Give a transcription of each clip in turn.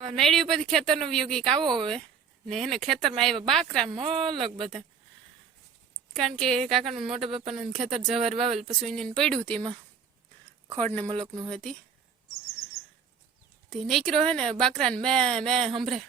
નૈડી ઉપરથી ખેતરનો વ્યૂ કંઈક આવો હવે ને એને ખેતરમાં આવ્યા બાકરા મલક બધા કારણ કે કાકાનું મોટા પપ્પાનું ખેતર જવાર વાવેલ પછી એને પડ્યું હતું એમાં ખડ ને મલકનું હતી તે નીકળ્યો હે ને બાકરાને બે બે સંભળે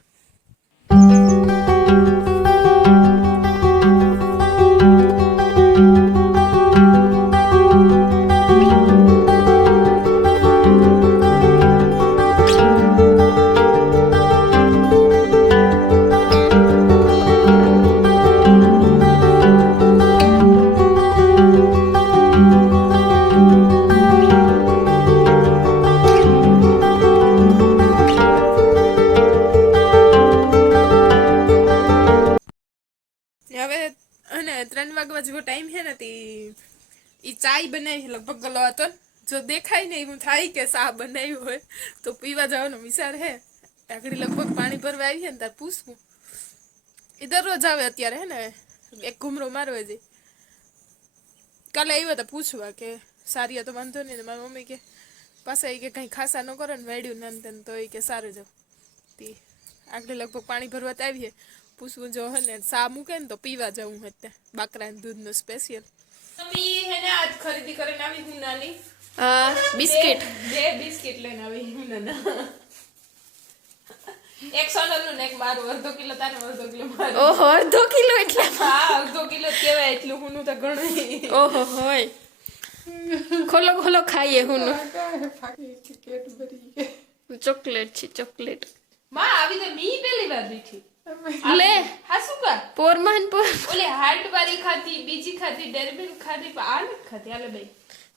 હવે અને 3 વાગવા જેવો ટાઈમ છે ને તે ઈ ચાય બનાવી લગભગ ગલો હતો જો દેખાય ને એવું થાય કે ચા બનાવ્યું હોય તો પીવા જવાનો વિચાર હે આગળ લગભગ પાણી ભરવા આવી છે ને તાર પૂછવું એ દરરોજ આવે અત્યારે હે ને એક ઘૂમરો મારવા જઈ કાલે આવ્યો તો પૂછવા કે સારી તો વાંધો નહીં મારી મમ્મી કે પાછા એ કે કંઈ ખાસા ન કરો ને વાડ્યું ને તો એ કે સારું જાવ તે આગળ લગભગ પાણી ભરવા તો આવીએ પૂછવું જો હે ને સા મૂકે ને તો પીવા જવું હતું બાકરા દૂધનું સ્પેશિયલ મમ્મી હે ને આજ ખરીદી કરીને આવી હું નાની બિસ્કિટ બે બિસ્કિટ લઈને આવી હું નાના એક સોનલનું ને એક મારું અડધો કિલો તારું અડધો કિલો મારું ઓહો અડધો કિલો એટલે હા અડધો કિલો કેવાય એટલું હું તો ઘણું ઓહો હોય ખોલો ખોલો ખાઈએ હું ચોકલેટ છે ચોકલેટ માં આવી તો મી પહેલી વાર દીઠી લે હાસુકા પોરમાન પોર ઓલે હાર્ટ વાળી ખાતી બીજી ખાતી ડેરબિલ ખાતી પણ આ નથી ખાતી આલે ભાઈ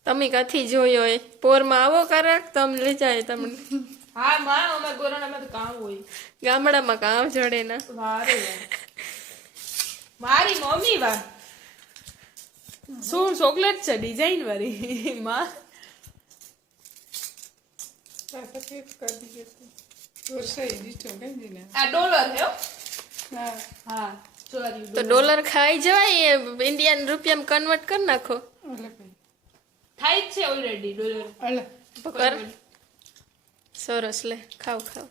તમે કાથી જોયો એ પોરમાં આવો કરક તમ લઈ જાય તમને હા માં અમાર ગોરણામાં તો કામ હોય ગામડામાં કામ જડે ના વારે મારી મમ્મી વા શું ચોકલેટ છે ડિઝાઇન વાળી માં સફેદ કરી દીજે તો સહી દીધો કઈ દીને આ ડોલર હે હા હા સોરી તો ડોલર ખાઈ જવાય ઇન્ડિયન રૂપિયામાં કન્વર્ટ કરી નાખો ઓલે કઈ થાય જ છે ઓલરેડી ડોલર ઓલે કર સરસ લે ખાવ ખાવ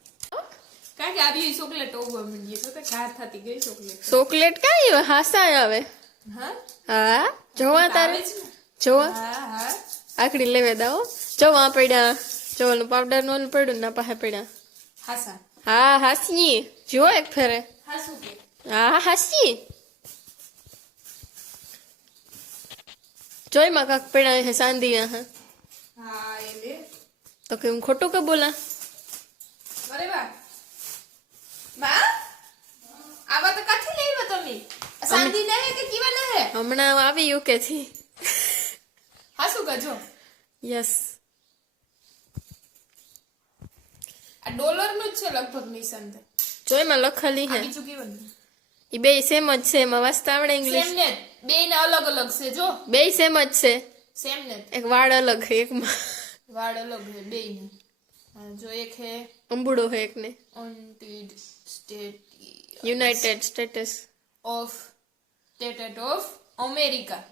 કારણ કે આવી ચોકલેટ ઓવર મંડી તો તે ઘાર થતી ગઈ ચોકલેટ કાઈ હાસા આવે હા હા જોવા તારે જોવા હા હા આકડી લેવે દાઓ જોવા પડ્યા જોવાનું પાવડર નું પડ્યું ના પાસે પડ્યા હાસા હા હાસી જો એક ફેરે હાસુ કે હા હાસી જોઈ માં કાક પડ્યા હે સાંદી હા હા એ લે તો કે હું ખોટું કે બોલા અરે વાહ માં આવા તો કાથી લેવા તમે સાંદી ને હે કે કીવા ને હે હમણાં આવી યુકે થી હાસુ કજો યસ આ ડોલર નું જ છે લગભગ નિશાન જોઈ માં લખેલી હે બીજું કેવું ઈ બે સેમ જ છે એમાં વાંચતા આવડે ઇંગ્લિશ સેમ ને બે ને અલગ અલગ છે જો બે સેમ જ છે સેમ ને એક વાળ અલગ છે એકમાં વાળ અલગ છે બે ને જો એક હે અંબુડો હે એક ને યુનાઇટેડ સ્ટેટ્સ ઓફ અમેરિકા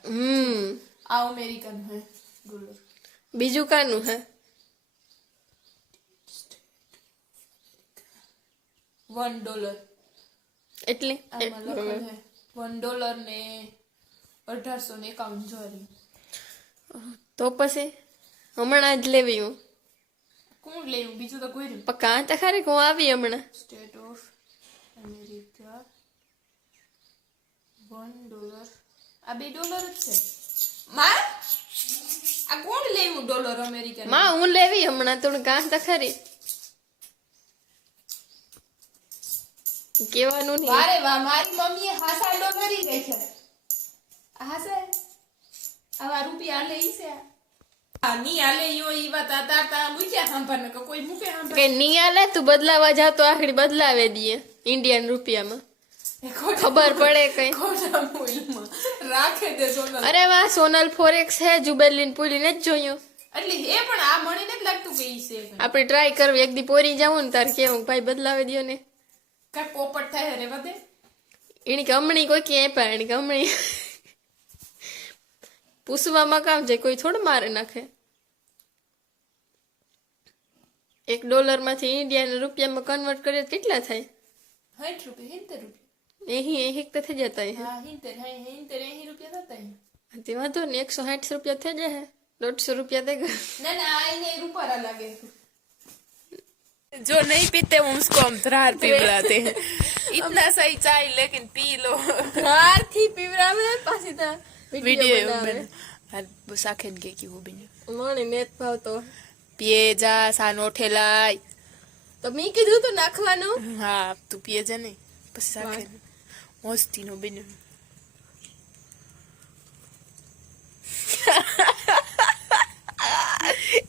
આ અમેરિકન હે ડોલર બીજું કાનું હે $1 એટલે $1 ને 1851 જોરી તો પછી હમણાં જ લેવી હું કોણ લેવું બીજું તો કોઈ નહીં પક્કા તો ખરી હું આવી હમણાં સ્ટેટ ઓફ અમેરિકા $1 આ બે ડોલર જ છે માં આ કોણ લેવું ડોલર અમેરિકન માં હું લેવી હમણાં થોડું ગાંઠ તો ખરી કેવાનું નહીં વારે વાહ મારી મમ્મીએ હાસા ડોલરી ગઈ છે હાસે આવા રૂપિયા લે છે આ ની આલે યો ઈ વાત તાતા મૂક્યા સાંભળ ને કોઈ મૂકે સાંભળ કે ની આલે તું બદલાવા જા તો આખડી બદલાવે દીએ ઇન્ડિયન રૂપિયામાં ખબર પડે કઈ ખોટા મૂલ્યમાં રાખે દે સોનલ અરે વાહ સોનલ ફોરેક્સ હે જુબેલીન પુલીને જ જોયું એટલે એ પણ આ મણીને જ લાગતું કે ઈ છે આપણે ટ્રાય કરવી એક દી પોરી જાવું ને તાર કેવું ભાઈ બદલાવે દિયો ને કા પોપટ થાય રે બધે એની કમણી કોઈ કે પણ એની કમણી પૂછવામાં કામ છે કોઈ થોડું મારે નાખે $1 માંથી ઇન્ડિયન રૂપિયામાં કન્વર્ટ કરીએ તો કેટલા થાય? 60 રૂપિયા 70 રૂપિયા એહી તો થઈ જતા હે. હા 80 રૂપિયા થતા તે વાંધો ને 160 રૂપિયા થઈ જાય. 150 રૂપિયા થઈ ગયા. ना ना आईने रूपारा लगे जो नहीं पीते वो उसको हम त्रार पिघलाते हैं इतना सही चाय लेकिन पी लो ધાર થી પીવરાવે પાછી તા वीडियो बन हर साखेन के की वो बिन મને નેત ભાવતો. पिए जा सानो ठेलाई તો મી કીધું તો નાખવાનું. हाँ तू पिए जा नहीं बस साखेन मस्ती नो बिन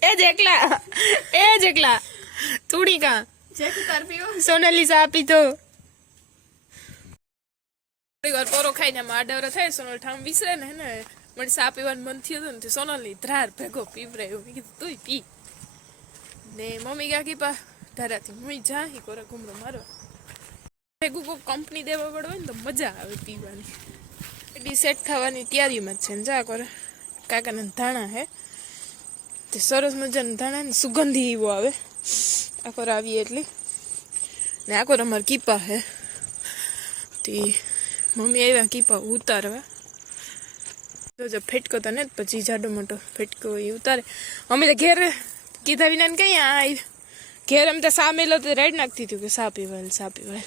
ए जेकला तूड़ी का ચેક તાર પીવો. સોનાલી સા આપી તો થોડી વાર પોરો ખાઈને આડવરો થાય સોનલ ઠામ વિસરે ને હે મને સા પીવાનું મન થયું હતું ને તે સોનલી ધ્રાર ભેગો પીવરે એવું મેં કીધું તુંય પી ને મમ્મી ગયા કીપા ધારાથી હું જા હી કોરે ઘૂમરો મારો ભેગું કોઈ કંપની દેવા પડે ને તો મજા આવે પીવાની એટલી સેટ થવાની તૈયારીમાં જ છે ને જા કરે કાકાના ધાણા હે તે સરસ મજાના ધાણા ને સુગંધી એવો આવે આખો આવી એટલી ને આખો અમાર કીપા હે તે મમ્મી આવ્યા કીપા ઉતારવા તો જો ફેટકો તો ને પછી જાડો મોટો ફેટકો એ ઉતારે મમ્મી તો ઘેર કીધા વિના કઈ આવી ઘેર એમ તો સા મેલો તો રેડ નાખતી હતી કે સા પીવાય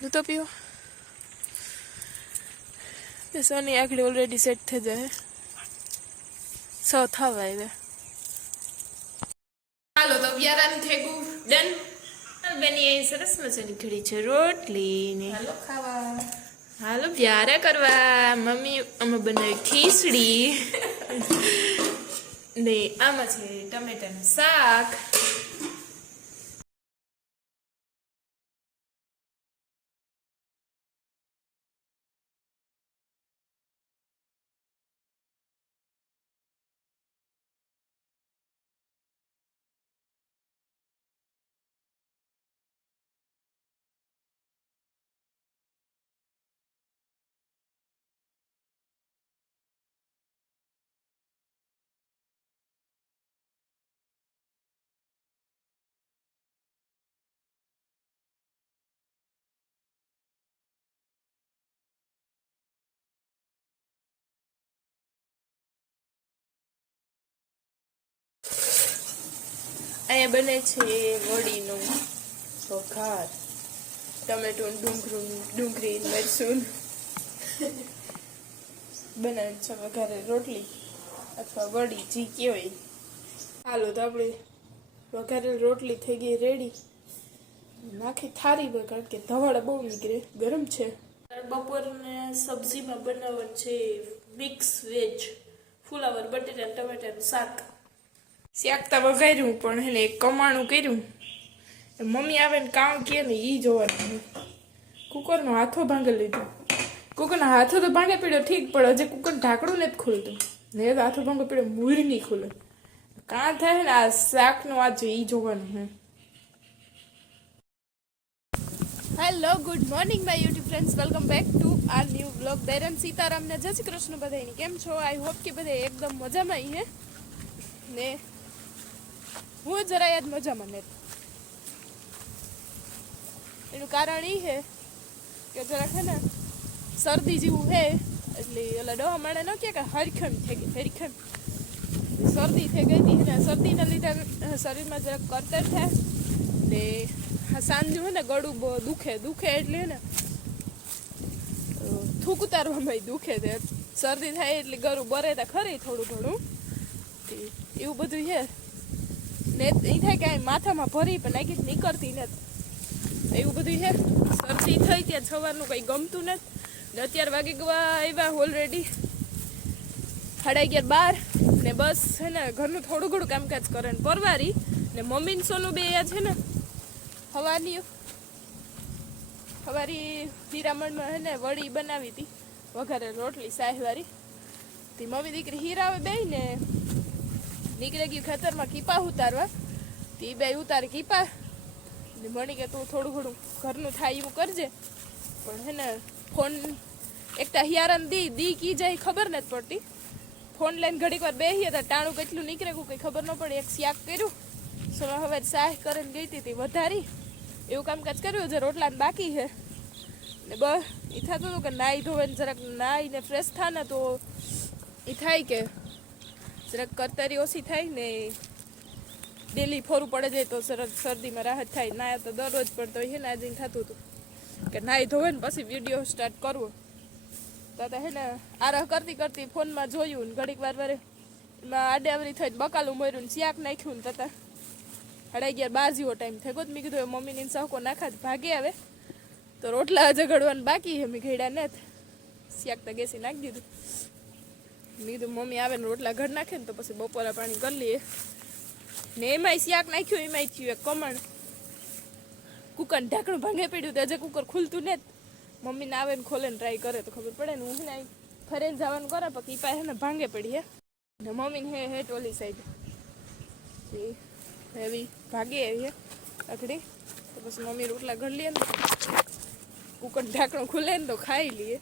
તું તો પીવો સોની આખડી ઓલરેડી સેટ થઈ જાય સો થવા આવ્યા હાલો તો વ્યારાનું થેગું ડન બેની અહીં સરસ મજાની ઘડી છે રોટલી ને હાલો ખાવા હાલો વ્યારા કરવા મમ્મી અમે બનાવી ખીચડી ને આમાં છે ટમેટાનું શાક અહીંયા બને છે વડીનો વઘાર ટમેટું ડુંગળી મરચું બનાવે છે વઘારે રોટલી અથવા વડી જી કહેવાય હાલો તો આપણે વઘારેલ રોટલી થઈ ગઈ રેડી નાખી થારી પર કારણ કે ધવાડા બહુ નીકળે ગરમ છે બપોરને સબ્જીમાં બનાવવાનું છે મિક્સ વેજ ફુલાવર બટેટા ટમેટાનું શાક શાકતા વઘાર્યું પણ એને એક કમાણું કર્યું મમ્મી આવે ને કામ કે ને એ જોવાનું કુકરનો હાથો ભાંગી લીધો કુકરનો હાથો તો ભાંગે પડ્યો ઠીક પણ હજી કુકર ઢાંકણું નથી ખુલતું ને હાથો ભાંગો પડ્યો મૂર નહીં ખુલે કાં થાય ને આ શાકનો આ છે એ જોવાનું hey hello good morning my YouTube friends welcome back to our new blog દૈરન સીતારામને જય શ્રી કૃષ્ણ બધાની કેમ છો આઈ હોપ કે બધા એકદમ મજામાં હે ને હું જરા યાદ મજામાં નથી એનું કારણ એ છે કે જરાક છે ને શરદી જેવું છે એટલે ઓલા ડોહા માણે ન કે હરખંડ થઈ ગઈ હરખંડ શરદી થઈ ગઈ હતી ને શરદીના લીધે શરીરમાં જરાક કરતર થાય ને સાંજનું છે ને ગળું બહુ દુખે એટલે ને થૂક ઉતારવામાં દુખે છે શરદી થાય એટલે ગળું બરે તો ખરી થોડું ઘણું એવું બધું છે ને એ થાય કે માથામાં ભરી પણ નાખી નીકળતી નથી એવું બધું છે શરદી થઈ ત્યાં સવારનું કંઈ ગમતું નથી ને અત્યારે વાગી ગયા આવ્યા ઓલરેડી 11:30 ને બસ છે ને ઘરનું થોડું ઘણું કામકાજ કરે ને પરવારી ને મમ્મી ને સોનું બે છે ને સવારી હીરામણમાં છે ને વડી બનાવી હતી વઘારે રોટલી સાહેવારી તે મમ્મી દીકરી હીરાવે બે ને નીકળી ગયું ખેતરમાં કીપા ઉતારવા તે બે ઉતારી કીપા ને મળી કે તું થોડું ઘણું ઘરનું થાય એવું કરજે પણ હે ને ફોન એકતા હિયારાને દી કી જાય ખબર નથી પડતી ફોન લઈને ઘડીક વાર બેસીએ તો ટાણું કેટલું નીકળે કંઈ ખબર ન પડે એક શાક કર્યું સોમાં હવે સાહ કરીને ગઈ હતી વધારી એવું કામકાજ કર્યું છે, રોટલા બાકી છે ને બસ એ થતું હતું કે નાહી ધોવે ને જરાક નાહીને ફ્રેશ થાય ને તો એ થાય કે જરાક કરતરી ઓછી થાય ને ડેલી ફોરું પડે જાય તો સરસ શરદીમાં રાહત થાય. ના તો દરરોજ પડતો હોય ને આજે થતું હતું કે નાહી ધોવે ને પછી વિડીયો સ્ટાર્ટ કરવો તો હે ને આરહ કરતી કરતી ફોનમાં જોયું ને ઘડીક વાર એમાં આડેવરી થઈને બકાલું મર્યું ને શાક નાખ્યું ને તતા 11:30 બાર ટાઈમ થયો જ. મેં કીધું મમ્મીની સહકો નાખા ભાગે આવે તો રોટલા જગડવાનું બાકી છે. મેં ઘેડા ને શાક તો ગેસી નાખી દીધું. મેં કીધું મમ્મી આવે ને રોટલા ઘડ નાખે ને તો પછી બપોરા પાણી કરી લઈએ ને એમાંય શાક નાખ્યું એમાંય થયું એક કમણ કુકર ઢાંકણું ભાંગે પડ્યું તો હજે કુકર ખુલતું ને મમ્મીને આવે ને ખોલે ને ટ્રાય કરે તો ખબર પડે ને. હું ને ફરીને જવાનું કરે પછી પાસે ને ભાંગે પડી હે ને મમ્મીને હે ટોલી સાઈડ એવી ભાગે એવી હે અકડી તો પછી મમ્મી રોટલા ઘડ લે ને કુકર ઢાંકણું ખુલે ને તો ખાઈ લઈએ.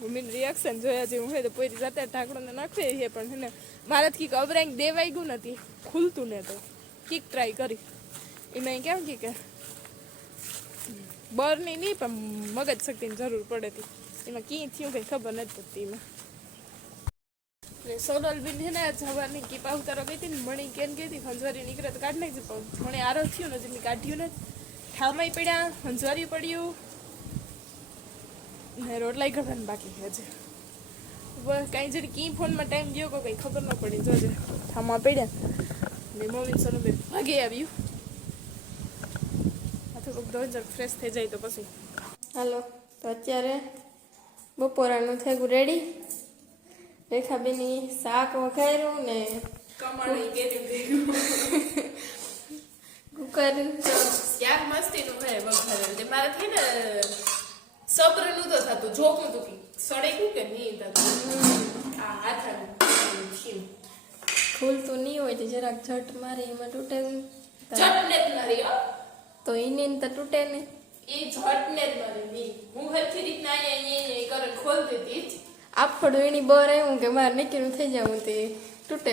મમ્મીનું રિએક્શન જોયા જેવું હોય તો પોરી જાતે ઢાંકણું નાખવી છે પણ છે ને મારાથી કંઈક અવરાઈ દેવાઈ ગયું નથી ખુલતું ને તો કીક ટ્રાય કરી એમાં કેમ કે બરની નહીં પણ મગજ શક્તિની જરૂર પડે હતી એમાં કી થયું કંઈ ખબર નથી પડતી એમાં. સોનલ બેન છે ને જવાની કીપા ઉતારવા ગઈ હતી ને મણી કેમ ગઈ હતી હંજવારી નીકળે તો કાઢ નાખજે પણ મને આરો થયું ને મેં કાઢ્યું ને ઠામાઈ પડ્યા હંજવારી પડ્યું ને રોટલાઈ ઘડવાનું બાકી છે હજે બસ કાંઈ જરી કી ફોનમાં ટાઈમ ગયો કે કંઈ ખબર ન પડી જોજે ઠામા પડ્યા ને મમ્મી સોનલ બેન ભાગે આવ્યું થોડુંક ધોઈ જર ફ્રેશ થઈ જાય તો પછી હાલો તો અત્યારે બપોરાનું થયું રેડી. રેખાબેની શાક વઘાર્યું ને કમાણી કેરી ભેગું કુકર શાક મસ્તીનું હોય વઘારેલું તે મારાથી ને સબ્રનું તો થતું જોકું તું કે સડેકું કે નહીં થતું આ હાથાનું થયું ખુલતું નહીં હોય તો જરાક ઝટ મારે એમાં તૂટે ઝટને જ મારી તો એને તો તૂટે ને એ ઝટને જ મારી નહીં હું હરખી રીતના અહીંયા કરે ખોલતી હતી આફડું એની બર આવ્યું કે મારે નીકળ્યું થઈ જવું તે તૂટે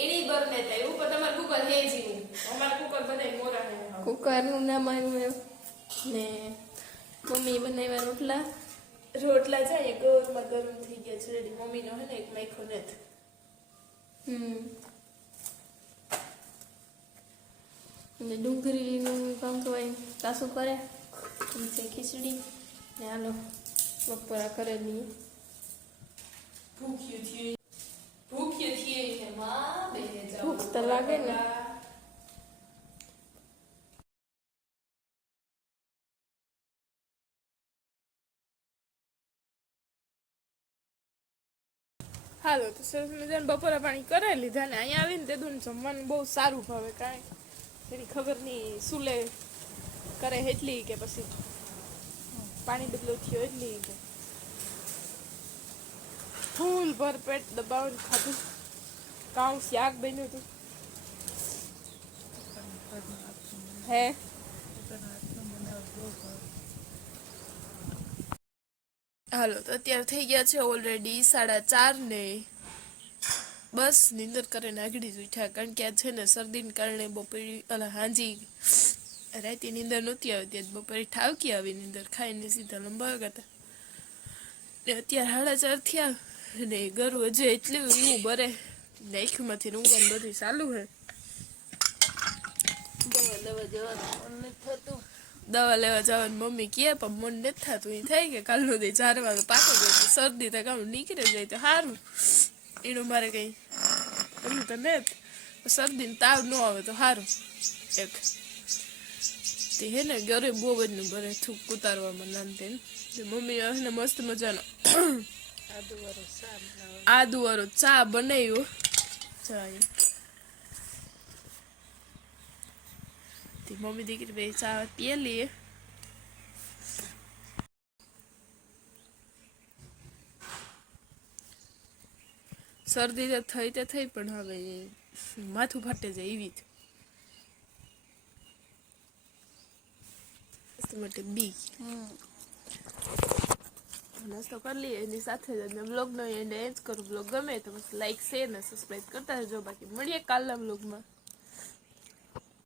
એની બર ને થાય ઉપર તમારે કુકર હે જીવું અમારા કુકર બધા મોરા હે કુકરનું નામ આવ્યું ને મમ્મી બનાવ્યા રોટલા જાય ગોરમાં ગરમ થઈ ગયા છે રેડી. મમ્મીનો હે ને એક માઈખો નથી ને ડુંગળીનું કામ કહેવાય સાસુ કરે છે ખીચડી ને હાલો બપોરા કરે લઈએ. ભૂખ્યું થયું હે માં બે જાવ ભૂખ તો લાગે ને હાલો તો સરસ મજાને બપોરા પાણી કરાવી લીધા ને અહીંયા આવીને તે દૂન જમવાનું બહુ સારું ભાવે કાંઈ એની ખબર નહીં સુલે કરે એટલી કે પછી પાણી બદલો થયો એટલી કે ફૂલ ભર પેટ દબાવીને ખાધું. કાઉ શાક બન્યું હતું હે હાલો તો અત્યારે થઈ ગયા છે ઓલરેડી 4:30 ને બસ નીંદર કરીને આગળ જ ઉઠ્યા કારણ કે આ છે ને શરદીને કારણે બપોરે હાંજી રાતે નીંદર નહોતી આવતી આજ બપોરે ઠાવકી આવી નીંદર ખાઈને સીધા લંબા હતા ને અત્યારે 4:30 થયા ને ગરું હજુ એટલું એવું બરે નાખ્યુંમાંથી ઊંઘવાનું બધું ચાલુ હે દવા લેવા જવાનું મમ્મી કહે પણ મન નથી થતું એ થાય કે કાલનો દે ઝારવા તો પાકો જાય તો શરદી તો કામ નીકળી જાય તો સારું એનું મારે કંઈ એમ તો ને શરદીને તાવ ન આવે તો સારું એક તે હે ને ઘરે બહુ બધું ભરે થૂક ઉતારવામાં નાનતે મમ્મી એને મસ્ત મજાનો આદુવાળો ચા બનાવ્યો ચા મમ્મી દીકરી બે ચા પીએ લઈએ. શરદી તો થઈ પણ હવે માથું ફાટે જાય એવી માટે બી નાસ્તો કરી લઈએ એની સાથે જ બ્લોગનો એન્ડ જ કરું. બ્લોગ ગમે તો બસ લાઈક શેર ને સબસ્ક્રાઈબ કરતા રહેજો. બાકી મળીએ કાલના બ્લોગમાં.